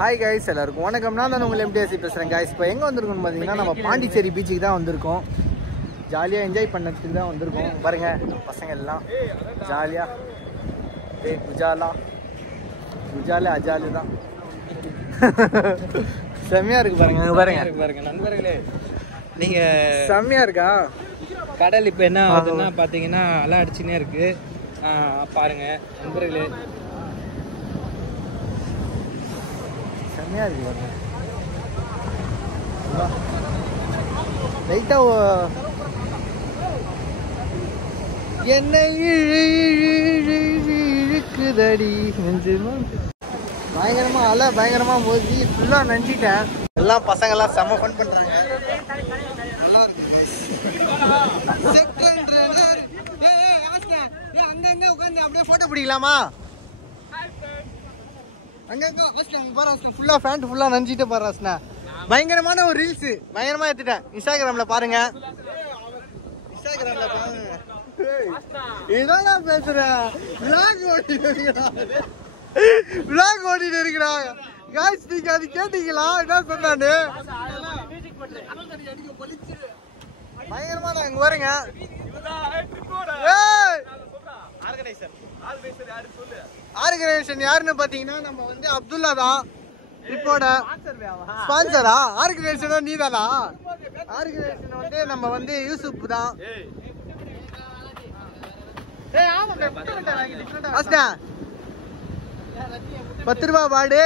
Hi guys, எல்லாருக்கும் வணக்கம். நான் தான் உங்களை MTSC பேசுகிறேன் கைஸ். இப்போ எங்கே வந்திருக்கோம்னு பார்த்தீங்கன்னா நம்ம பாண்டிச்சேரி பீச்சுக்கு தான் வந்திருக்கோம். ஜாலியாக என்ஜாய் பண்ணதுக்கு தான் வந்திருக்கோம். பாருங்கள் பசங்க எல்லாம் ஜாலியாக குஜாலா அஜாலு தான் செம்மையாக இருக்குது பாருங்க. பாருங்க நண்பர்களே, நீங்கள் செம்மையாக இருக்கா கடல்? இப்போ என்ன ஆகுதுன்னா பார்த்தீங்கன்னா அலை அடிச்சுன்னே இருக்கு. பாருங்க நண்பர்களே, செம்மையாக இருக்கு பாருங்க. லைட்டாக என்ன இழுக்குதடி பயங்கரமா அலை பயங்கரமா மோதி ஃபுல்லாக நஞ்சிட்டேன். எல்லாம் பசங்கள்லாம் செம்ம ஃபன் பண்ணுறாங்க. நல்லா இருக்கு. அங்கங்க உட்காந்து அப்படியே ஃபோட்டோ பிடிக்கலாமா? அங்கங்க ஃபுல்லாக ஃபேண்ட் ஃபுல்லாக நஞ்சிட்டு பாருண்ணா. பயங்கரமான ஒரு ரீல்ஸு பயங்கரமா எடுத்துட்டேன். இன்ஸ்டாகிராம்ல பாருங்க. இன்ஸ்டாகிராம்ல பாருங்க. இதான் பேசுறேன். விளாக் ஓடிட்டு இருக்கிறாங்க. காய்ஸ், நீங்க அது கேட்டீங்களா? என்ன சொன்னானு பயங்கரமா தான் இங்க பாருங்க. ஆர்கனைசேஷன் யாருன்னு பாத்தீங்கன்னா நம்ம வந்து அப்துல்லா தான். ட்ரிப்போட ஸ்பான்சரா? ஆர்கனைசேஷன் நீ தானா? ஆர்கனைசேஷன் வந்து நம்ம வந்து யூசுப் தான். 10 ரூபா பாடு.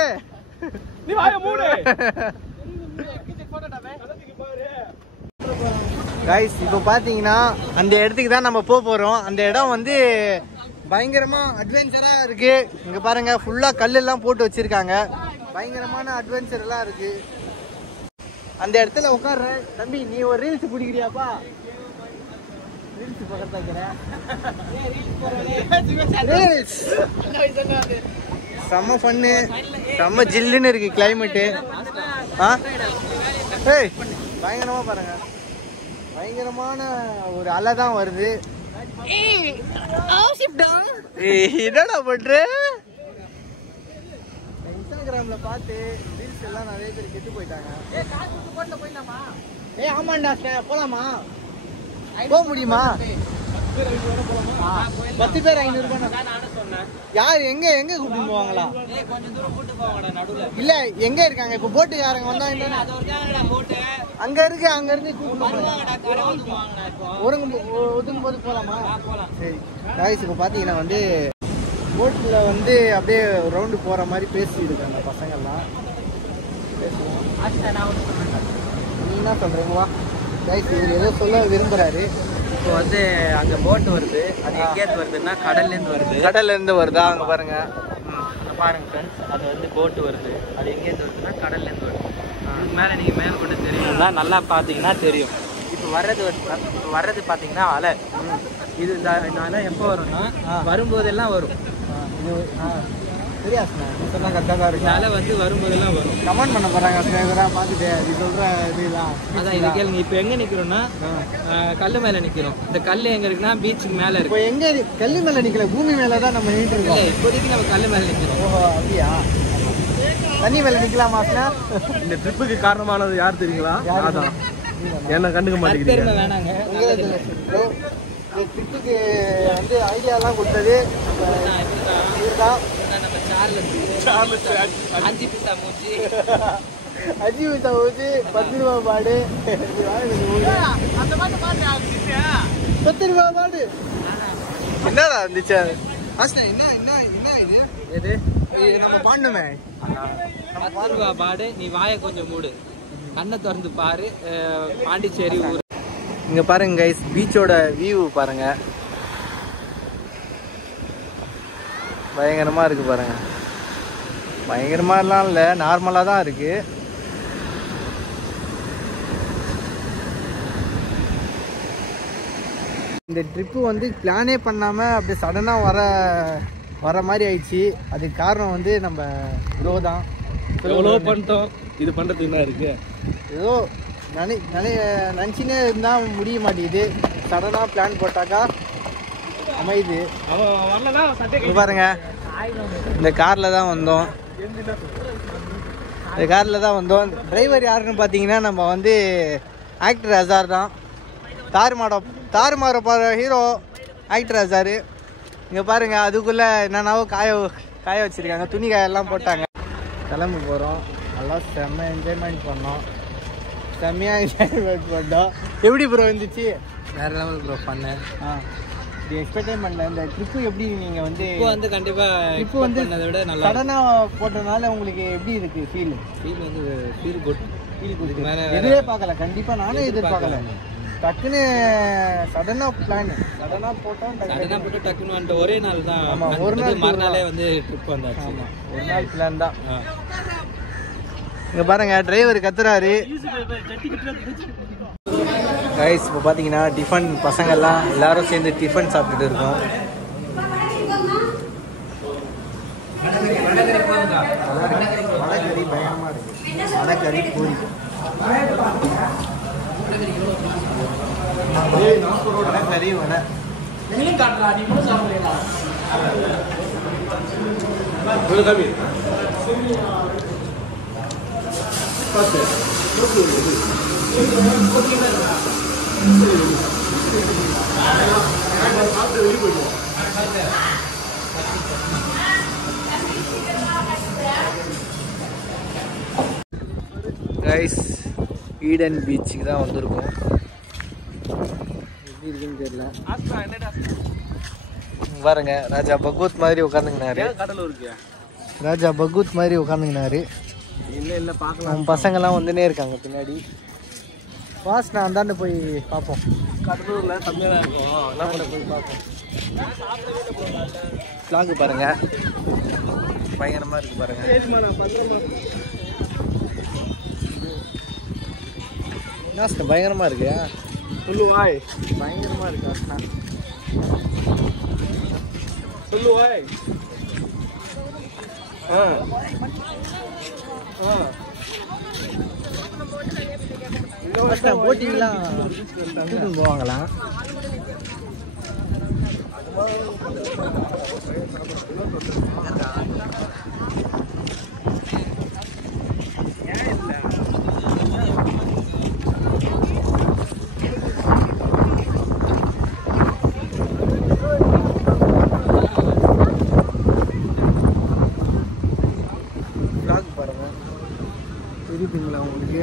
கைஸ், இப்போ பாத்தீங்கன்னா அந்த இடத்துக்கு தான் நம்ம போறோம். அந்த இடம் வந்து பயங்கரமா அட்வென்ச்சரா இருக்கு. இங்க பாருங்க, ஃபுல்லா கல்லெல்லாம் போட்டு வச்சிருக்காங்க. பயங்கரமான அட்வென்ச்சர் எல்லாம் இருக்கு. அந்த இடத்துல உட்கார்றேன். தம்பி, நீ ஒரு ரீல்ஸ் பிடிக்கிறியாப்பா? ரீல்ஸ் பக்கத்துல வைக்கிறேன். செம்ம ஃபன்னு, செம்ம ஜில்லுன்னு இருக்கு கிளைமேட்டு. ஏய், பயங்கரமா பாருங்க. பயங்கரமான ஒரு அலை தான் வருது. என்னடா பண்ற? இன்ஸ்டாகிராம்ல பார்த்து ரீல்ஸ் எல்லாம் நிறைய பேர் கெட்டு போயிட்டாங்க. ஆமாண்டா, போலாமா? போக முடியுமா? 10 பேர் 500 ரூபாய். யார் எங்க கூப்பிட்டு போவாங்களா? இல்ல, எங்க இருக்காங்க இப்ப? போட்டு யாருங்க வந்தா அங்க இருக்கு. அங்க இருந்து ஒதுங்கும் போது போலாமா? சரி காய்ஸ், இப்ப பாத்தீங்கன்னா வந்து போட்ல வந்து அப்படியே ரவுண்டு போற மாதிரி பேசி இருக்காங்க பசங்கள்லாம். நீ என்ன சொல்றீங்களா காய்ஸ்? இவர் ஏதோ சொல்ல விரும்புறாரு. இப்போ வந்து அங்கே போட்டு வருது. அது எங்கேருந்து வருதுன்னா கடல்ல இருந்து வருதா? அங்கே பாருங்க, பாருங்க ஃப்ரெண்ட்ஸ், அது வந்து போட்டு வருது. அது எங்கேருந்து வருதுன்னா கடல்லேருந்து வருது. மேலே நீங்கள் மேலே கொண்டு தெரியும்னா நல்லா பார்த்தீங்கன்னா தெரியும். இப்போ வர்றது பார்த்தீங்கன்னா அலை. இது இந்த அலை எப்போ வரும்னா வரும்போதெல்லாம் வரும். சொன்னா கரெக்டாக தான் இருக்கு. அலை வந்து வரும்போதெல்லாம் வரும். கமெண்ட் பண்ண போறாங்க பார்த்துட்டு. இது சொல்ற இதுதான். அதான் இது கேளுங்க. இப்போ எங்கே நிற்கிறோம்னா கல் மேலே நிற்கிறோம். இந்த கல் எங்கே இருக்குன்னா பீச்சுக்கு மேலே இருக்கு. இப்போ எங்கே கல் மேலே நிற்கல, பூமி மேலே தான் நம்ம நின்று இருக்கோம். இப்போதைக்கு நம்ம கல் மேலே நிற்கிறோம். ஓஹோ, அப்படியா? தண்ணி மேலே நிற்கலாமா? இந்த ட்ரிப்புக்கு காரணமானது யார் தெரியுங்களா? அதான் என்ன கண்டுக்க மாட்டேங்கிறீங்க. வேணாங்க. ட்ரிப்புக்கு வந்து ஐடியாலாம் கொடுத்தது இதுதான். அஞ்சு பைசா மூச்சு 10 ரூபா பாடு. 10 ரூபா பாடு. என்னடா இருந்துச்சு? என்ன இது? இது நம்ம பாடணுமே. 10 ரூபா பாடு. நீ வாயை கொஞ்சம் மூடு, கண்ணை திறந்து பாரு. பாண்டிச்சேரி ஊர். இங்க பாருங்க கைஸ், பீச்சோட வியூ பாருங்க. பயங்கரமா இருக்கு பாருங்க. பயங்கரமாலாம் இல்லை, நார்மலா தான் இருக்கு. இந்த ட்ரிப்பு வந்து பிளானே பண்ணாம அப்படியே சடனா வர மாதிரி ஆயிடுச்சு. அதுக்கு காரணம் வந்து நம்ம ப்ரோ தான். எவ்வளோ பண்ணிட்டோம், இது பண்ணுறதுக்கு என்ன இருக்கு? ஏதோ நினச்சினே இருந்தால் முடிய மாட்டேங்குது. சடனாக பிளான் போட்டாக்கா அமைது. பாருங்க, இந்த காரில் தான் வந்தோம். இந்த காரில் தான் வந்தோம். டிரைவர் யாருன்னு பார்த்தீங்கன்னா நம்ம வந்து ஆக்டர் அசார் தான். தாறுமாற போகிற ஹீரோ ஆக்டர் அசார். இங்கே பாருங்கள், அதுக்குள்ளே என்னென்னாவோ காய வச்சுருக்காங்க, துணி காயெல்லாம் போட்டாங்க. கிளம்பி போகிறோம். நல்லா செம்ம என்ஜாய்மெண்ட் பண்ணோம். எப்படி ப்ரோ இருந்துச்சு? வேற லெவல் ப்ரோ பண்ணேன். இது எக்ஸ்பெக்டே பண்ணல. இந்த ட்ரிப்பு எப்படி நீங்கள் வந்து வந்து கண்டிப்பாக ட்ரிப்பு வந்து பண்ணதை விட நல்லா சடனாக போட்டதுனால உங்களுக்கு எப்படி இருக்குது ஃபீல் வந்து ஃபீல் குட். எதுவே பார்க்கல, கண்டிப்பாக நானும் எதிர்பார்க்கல. டக்குன்னு சடனாக போட்டோம். டக்குன்னு வந்துட்டு ஒரே நாள் தான். ஆமாம், ஒரு நாள் மறுநாளே வந்து ட்ரிப் வந்தாச்சு. ஆமாம், ஒரு நாள் பிளான் தான். இங்கே பாருங்க, டிரைவர் கத்துறாரு. ரைஸ் இப்போ பார்த்தீங்கன்னா டிஃபன் பசங்கள்லாம் எல்லாரும் சேர்ந்து டிஃபன் சாப்பிட்டுட்டு இருக்கோம். வடகறி பயங்கரமாக இருக்கு. வடகறி பூரி, வடகறி வடை. கைஸ், ஈடன் பீச்சுக்கு தான் வந்திருக்கோம். எப்படி இருக்குன்னு தெரியல. பாருங்க, ராஜா பகவத் மாதிரி உட்காந்துங்கினாரு. ராஜா பகவத் மாதிரி உட்காந்துங்கினாரு. இல்லை பார்க்கலாம். நம்ம பசங்கள்லாம் வந்துனே இருக்காங்க பின்னாடி. வாஸ் நான் அந்தாண்டு போய் பார்ப்போம். கடலூரில் கம்மியாக தான் இருக்கும். என்ன பண்ண போய் பார்ப்போம். ஃப்ளாகு பாருங்க, பயங்கரமாக இருக்குது பாருங்க. என்ன பயங்கரமாக இருக்கு. சொல்லுவாய், பயங்கரமாக இருக்கு. அஸ்னா சொல்லுவாய். போட்டிங்லாம் கூட்டின்னு போவாங்களாம். பாருங்க, தெரியுதுங்களா உங்களுக்கு?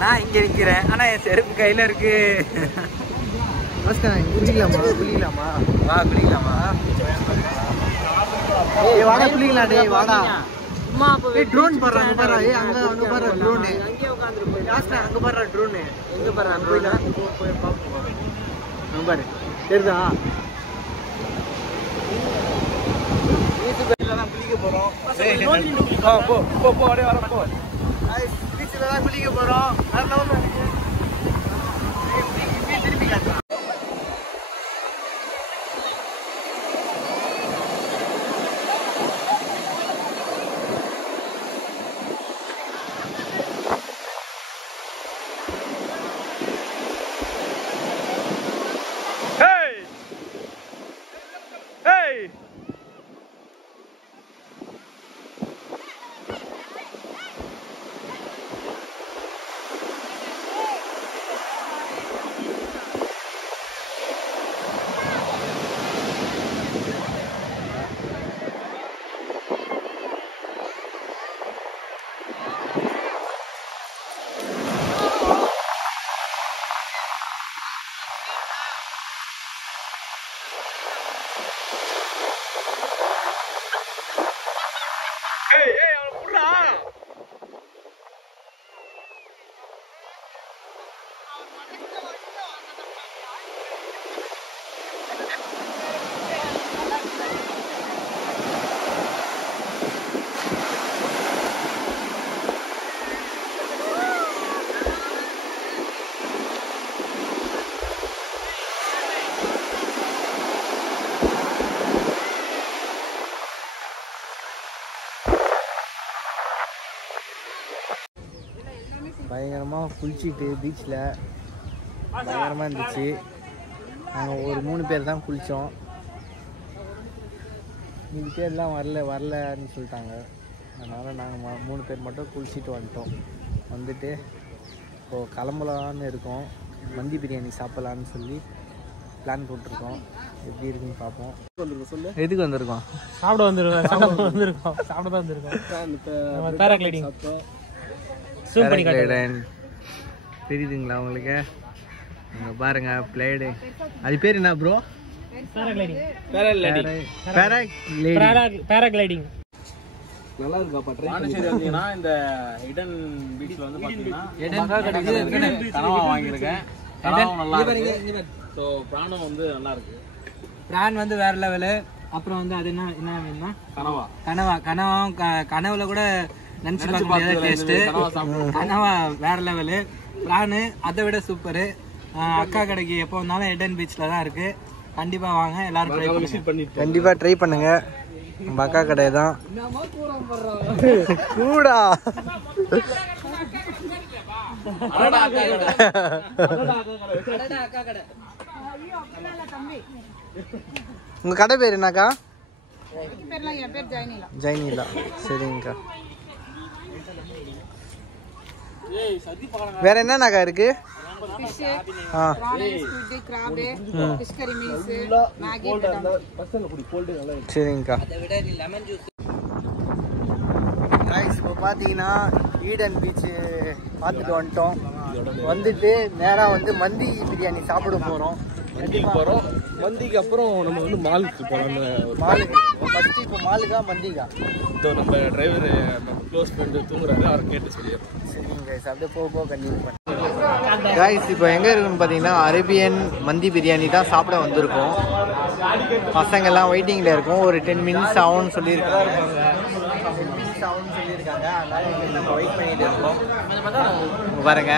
நான் இங்கே நிற்கிறேன், ஆனால் என் செருப்பு கையில் இருக்கு. குளிக்கலாமா? வா குளிக்கலாமா? ஏய் வாடா குளிக்கலாம். டேய் வாடா. சும்மா ட்ரோன் பாரு, பாரு. ஏய் அங்க பாரு ட்ரோன். அங்கேயே உட்காந்துருப்போம். அங்க பாரு ட்ரோன். எங்கே பாரு? போய் பாப்போம். அங்க பாரு, தெரியுதா? பீச்சில் தான் குளிக்க போறோம். போ அப்படியே வர போ. பீச்சில் தான் குளிக்க போறோம். திருப்பி காட்டுறேன். பயங்கரமாக குளிச்சுட்டு பீச்சில் பயங்கரமாக இருந்துச்சு. நாங்கள் ஒரு 3 பேர் தான் குளித்தோம். மீதி பேர்லாம் வரலன்னு சொல்லிட்டாங்க. அதனால் நாங்கள் 3 பேர் மட்டும் குளிச்சுட்டு வந்துட்டு இப்போது கிளம்பலான்னு இருக்கோம். மந்தி பிரியாணி சாப்பிட்லான்னு சொல்லி பிளான் போட்டிருக்கோம். எப்படி இருக்குன்னு பார்ப்போம். எதுக்கு வந்திருக்கோம்? சாப்பிட வந்திருக்கோம். சாப்பிட தான் வந்திருக்கோம். பேராகிளைடிங் தெரியுதுங்களா உங்களுக்கு? இங்கே பாருங்க பிளேடு. அது பேர் என்ன ப்ரோ? பேராகிளைடிங். நல்லா இருக்கா? பாண்டிச்சேரி வந்தீங்கன்னா இந்த இடன் பீச்ல வந்து பாத்தீங்கன்னா கனவா வாங்கியிருக்கேன். கனவாவும் நல்லா இருக்கு. ஸோ பிராணம் வந்து நல்லா இருக்கு. பிரான் வந்து வேற லெவலு. அப்புறம் வந்து அது என்ன வேணும்னா கனவுல கூட நினைச்சு பார்க்க முடியாத டேஸ்ட். கனவா வேற லெவலு. பிரானு அதை விட சூப்பரு. அக்கா கடைக்கு எப்போ வந்தாலும் எடன் பீச்ல தான் இருக்கு. கண்டிப்பா வாங்க, எல்லாரும் ட்ரை பண்ணி கண்டிப்பா ட்ரை பண்ணுங்க. நம்ம அக்கா கடை தான் கூடா. உங்க கடை பேர் என்னக்கா? ஜெயனிலா. சரிங்கக்கா. வேற என்னக்கா இருக்கு? சரிங்கக்கா. இப்போ பார்த்தீங்கன்னா ஈடன் பீச்சு பார்த்துட்டு வந்துட்டு நேராக வந்து மந்தி பிரியாணி சாப்பிட போகிறோம். மந்திக்கு அப்புறம் நம்ம வந்து மாலுக்கு போகலாம். ஃபஸ்ட்டு இப்போ மாலுக்கா மந்திக்கா? நம்ம டிரைவர் நம்ம க்ளோஸ் ஃப்ரெண்டு தூங்குறாரு, அவரை கேட்டு சொல்லிடுறோம். சரிங்க கைஸ், அப்படியே போக கண்டினியூ பண்ணி கைஸ். இப்போ எங்கே இருக்குன்னு பார்த்தீங்கன்னா அரேபியன் மந்தி பிரியாணி தான் சாப்பிட வந்திருக்கோம். பசங்கள்லாம் வெயிட்டிங்கில் இருக்கும். ஒரு 10 மினிட்ஸ் ஆகும்னு சொல்லியிருக்காங்க. அதனால நம்ம வெயிட் பண்ணிட்டு இருக்கோம். பாருங்க,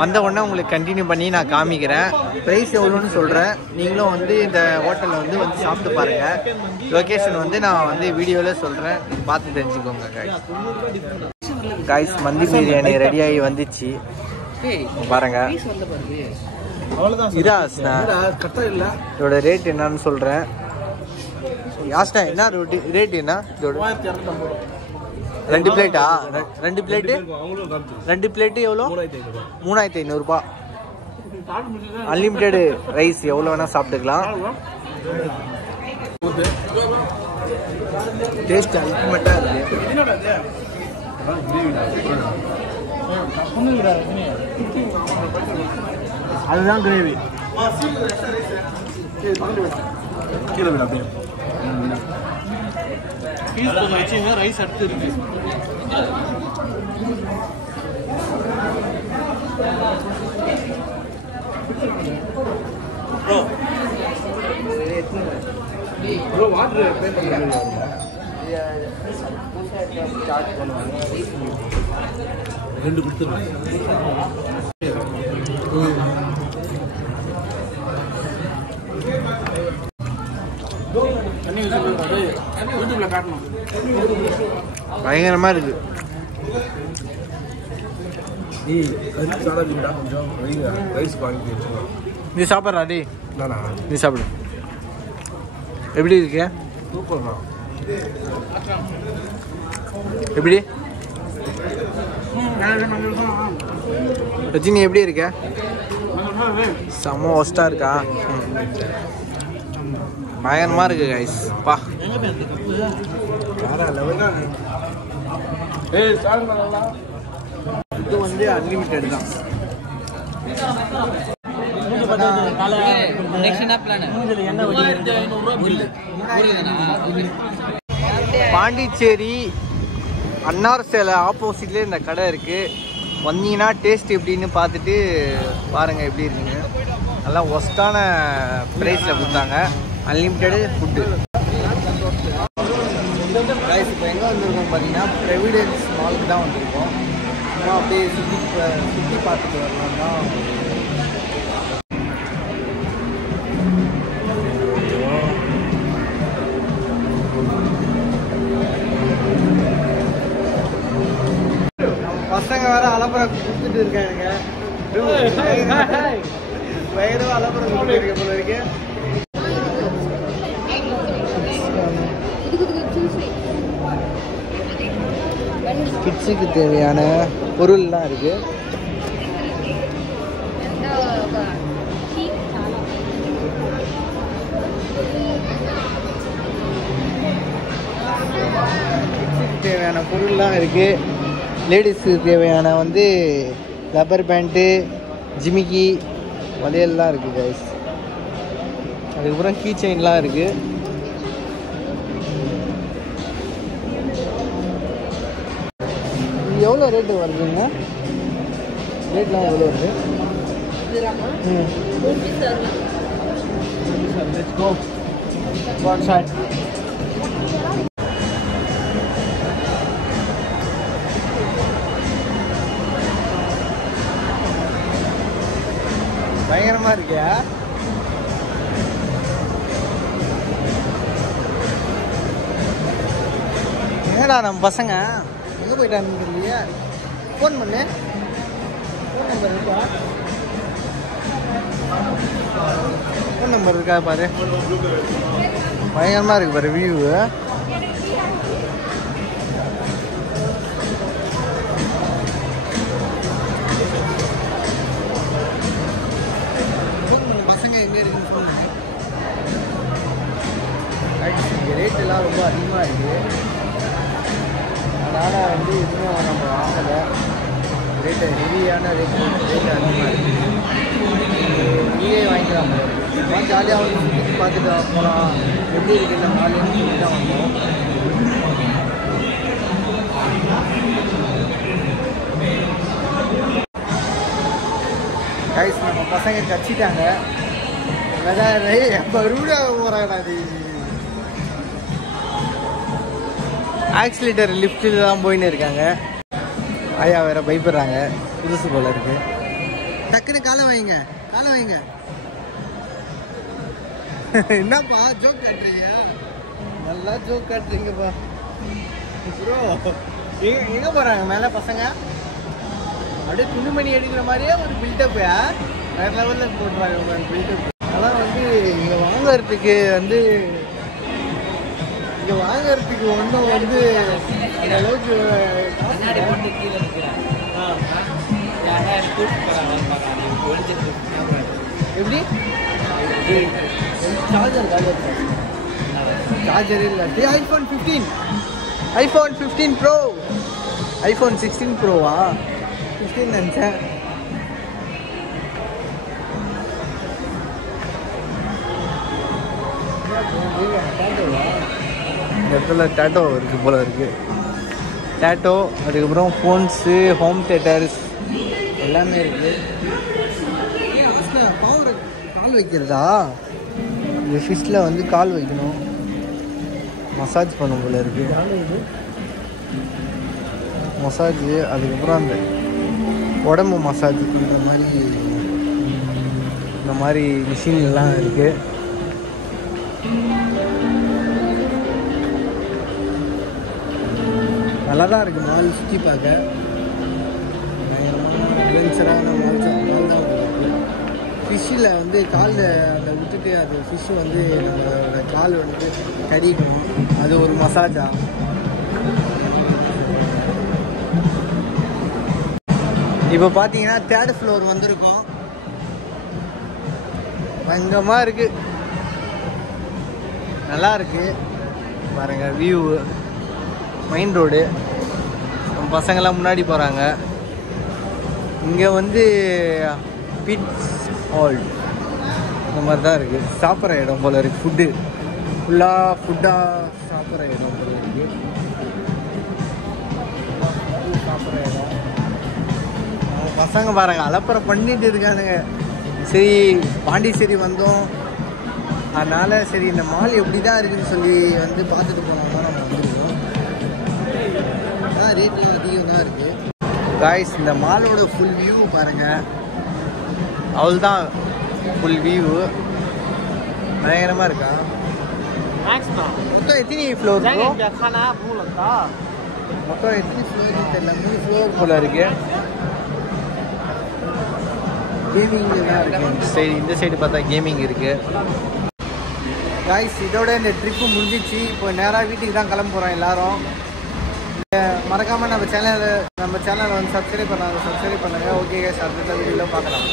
வந்த உடனே உங்களுக்கு கண்டினியூ பண்ணி நான் காமிக்கிறேன். ப்ரைஸ் எவ்வளோன்னு சொல்கிறேன். நீங்களும் வந்து இந்த ஹோட்டலில் வந்து சாப்பிட்டு பாருங்கள். லொக்கேஷன் வந்து நான் வந்து வீடியோவில் சொல்கிறேன், பார்த்து தெரிஞ்சுக்கோங்க கைஸ். மந்தி பிரியாணி ரெடியாகி வந்துச்சு பாருங்க. இதோட ரேட் என்னன்னு சொல்கிறேன். யாஸ்டா என்ன ரேட் என்ன இதோட? 2 பிளேட்டா? 2 பிளேட்டு எவ்வளோ? 3500 அன்லிமிட்டெடு ரைஸ் எவ்வளோ வேணால் சாப்பிட்டுக்கலாம். டேஸ்ட் அல்டிமேட்டாக இருக்குது. அதுதான் கிரேவி. கீழே விட அப்படியே பீஸ் கொஞ்சம் வச்சுங்க. ரைஸ் அடுத்து இருக்கு. ப்ரோ வாட்டர் பே பண்ணுங்க. ரெண்டு கொடுத்துருங்க. பயங்கரமா இருக்கு. நீ சாப்பிட்றா டி? நீ சாப்பிடு. எப்படி இருக்கு? சூப்பர்ண்ணா. எப்படி ரஜினி எப்படி இருக்க? செம்ம ஒஸ்டா இருக்கா? பயங்கரமா இருக்கு கைஸ். பா இது வந்து அன்லிமிட்டெட் தான். பாண்டிச்சேரி அன்னார் சேலை ஆப்போசிட்லேயே இந்த கடை இருக்குது. வந்தீங்கன்னா டேஸ்ட் எப்படின்னு பார்த்துட்டு பாருங்கள் எப்படி இருக்குங்க. நல்லா ஒஸ்டான ப்ரைஸில் கொடுத்தாங்க. Unlimited food. இப்போ எங்கே வந்திருக்கோம் பார்த்தீங்கன்னா ப்ரெவிடன்ஸ் மாலுக்கு தான் வந்திருக்கோம். சும்மா அப்படியே சுற்றி பார்த்துட்டு வரலாம் தான். பசங்க வேறு அலப்பறை கொடுத்துட்டு பண்ணிட்டு இருக்காங்க. பயங்கரமா அலப்பறம் பண்ணிட்டு இருக்க போல இருக்கு. கிட்ஸுக்கு தேவையான பொருள்லாம் இருக்கு. கிட்ஸுக்கு தேவையான பொருள்லாம் இருக்கு. லேடிஸுக்கு தேவையான வந்து ரப்பர் பேண்ட்டு, ஜிமிக்கி, வளையல்லாம் இருக்குது கைஸ். அதுக்கப்புறம் கீ செயின்லாம் இருக்குது. இது எவ்வளோ ரேட்டு வருதுங்க? ரேட்லாம் எவ்வளோ வருது? Let's go. One side. பயங்கரமா இருக்கியா? எங்கடா நம்ம பசங்க எங்கே போயிட்டாங்க இல்லையா? ஃபோன் பண்ணு. ஃபோன் நம்பர் இருக்கா? ஃபோன் நம்பர் இருக்கா பாரு. பயங்கரமாக இருக்கு பாரு வியூ. பசங்க எங்கே இருக்குன்னு சொல்லுங்க. இங்கே ரேட்டெல்லாம் ரொம்ப அதிகமாக இருக்குது. அதனால் வந்து இன்னும் நம்ம வாங்கலை. ரேட்டு ஹெவியான ரேட்டு அதிகமாக இருக்குது. நீயே வாங்கிக்கலாம். ஜாலியாக வந்து சுற்றி பார்த்துட்டு போகலாம். எப்படி இருக்குது இந்த மாலுன்னு சொல்லி தான் வந்தோம். கைஸ் நம்ம பசங்க கச்சிட்டாங்க. ரூடா போகிறாங்கடா. அது ஆக்சிலேட்டர் லிஃப்ட்டில் தான் போயின்னு இருக்காங்க. ஐயா வேற பயப்படுறாங்க. புதுசு போல இருக்கு. டக்குன்னு காலை வைங்க, காலை வைங்க. என்னப்பா ஜோக் காட்டுறீங்க? நல்லா ஜோக் காட்டுறீங்கப்பா. ப்ரோ எங்கே போகிறாங்க மேலே பசங்க? அப்படியே துணிமணி எடுக்கிற மாதிரியே ஒரு பில்டப் வேற லெவலில் போட்டுறாங்க ஒரு பில்டப். அதெல்லாம் வந்து இங்கே வாங்கறதுக்கு வந்து ஒன்றும் வந்து அந்த அளவுக்கு எப்படி சார்ஜர் இல்லை. IPhone 15 bro. ஐஃபோன் 16 ப்ரோவா? 15 நினச்சேன். இந்த இடத்துல டேட்டோ இருக்குது போல இருக்குது. டேட்டோ, அதுக்கப்புறம் ஃபோன்ஸு, ஹோம் தேட்டர்ஸ் எல்லாமே இருக்குது. பவர் கால் வைக்கிறதா? இந்த ஃபிஷ்ஷில் வந்து கால் வைக்கணும். மசாஜ் பண்ணும் போல இருக்குது. மசாஜு, அதுக்கப்புறம் அந்த உடம்பு மசாஜ் பண்ணுற மாதிரி இந்த மாதிரி மிஷின்லாம் இருக்குது. நல்லா தான் இருக்குது மால் சுற்றி பார்க்க. அட்வென்ச்சரான மால் தான் இருக்குது. ஃபிஷ்ஷில் வந்து காலில் அந்த விட்டுட்டு அது ஃபிஷ்ஷு வந்து நம்மளோட கால் வந்து கறிக்கணும். அது ஒரு மசாஜா. இப்போ பார்த்தீங்கன்னா 3rd ஃப்ளோர் வந்திருக்கோம். பயங்கரமாக இருக்குது. நல்லா இருக்குது பாருங்க வியூ. Main road. நம்ம பசங்கள்லாம் முன்னாடி போகிறாங்க. இங்கே வந்து பிட்ஸ் ஹால் இந்த மாதிரி தான் இருக்குது. சாப்பிட்ற இடம் போல் இருக்குது. ஃபுட்டாக சாப்பிட்ற இடம் போல் இருக்குது. சாப்பிட்ற இடம். பசங்க பாருங்க அலப்பறம் பண்ணிட்டு இருக்கானுங்க. சரி பாண்டிச்சேரி வந்தோம், அதனால் சரி இந்த மால் எப்படி தான் இருக்குதுன்னு சொல்லி வந்து பார்த்துட்டு போனோம் தான் நம்ம வந்துருக்கோம். ரேட்லாம் அதிகம் தான் இருக்குது. காய்ஸ் இந்த மாலோட ஃபுல் வியூ பாருங்கள். அவ்வளோதான் ஃபுல் வியூ. பயங்கரமாக இருக்கா? மொத்தம் எத்தனை ஃப்ளோர்? மொத்தம் எத்தனை ஃப்ளோர் தெரியல. 3 ஃப்ளோர் போல் இருக்குது. கேமிங் தான் இருக்குது. சரி, இந்த சைடு பார்த்தா கேமிங் இருக்குது. காய்ஸ், இதோட இந்த ட்ரிப்பு முடிஞ்சிச்சு. இப்போ நேராக வீட்டுக்கு தான் கிளம்ப போகிறோம் எல்லாரும். மறக்காமல் நம்ம சேனலை வந்து சப்ஸ்கிரைப் பண்ணுங்கள். ஓகே கைஸ், அடுத்த வீடியோவில் பார்க்கலாம்.